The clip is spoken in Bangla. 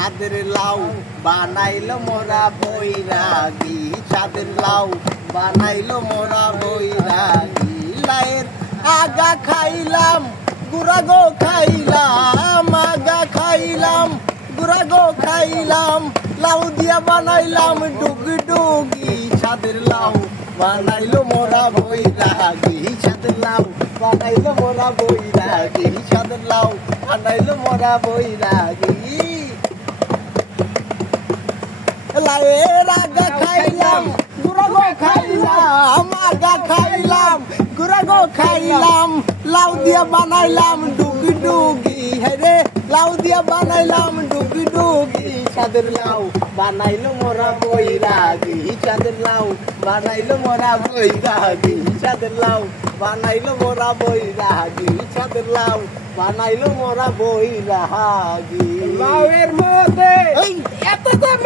ছাদের লাউ বানাইলো মোরা বৈরাগী, ছাদের লাউ বানাইলো মোরা বৈরাগী। লাইয়ের আগা খাইলাম গুড়াগো খাইলাম, আগা খাইলাম গুড়াগো খাইলাম, লাউ দিয়া বানাইলাম ডুগি ডুগি। ছাদের লাউ বানাইলো মোরা বৈরাগী, ছাদের লাউ বানাইলো মোরা বৈরাগী, ছাদের লাউ বানাইলো মোরা বৈরাগী। লাইয়ের আগা খাইলাম গুড়াগো খাইলাম, আগা খাইলাম গুড়াগো খাইলাম, লাউ দিয়া বানাইলাম ডুগি ডুগি। হ্যাঁ লাউ দিয়া বানাইলাম ডুগি ডুগি। ছাদের লাউ বানাইলো মোরা বৈরাগী, ছাদের লাউ বানাইলো মোরা বৈরাগী, ছাদের লাউ বানাইলো মোরা বৈরাগী, ছাদের লাউ বানাইলো মোরা বৈরাগী। লাউয়ের মধ্যে এই এত দাম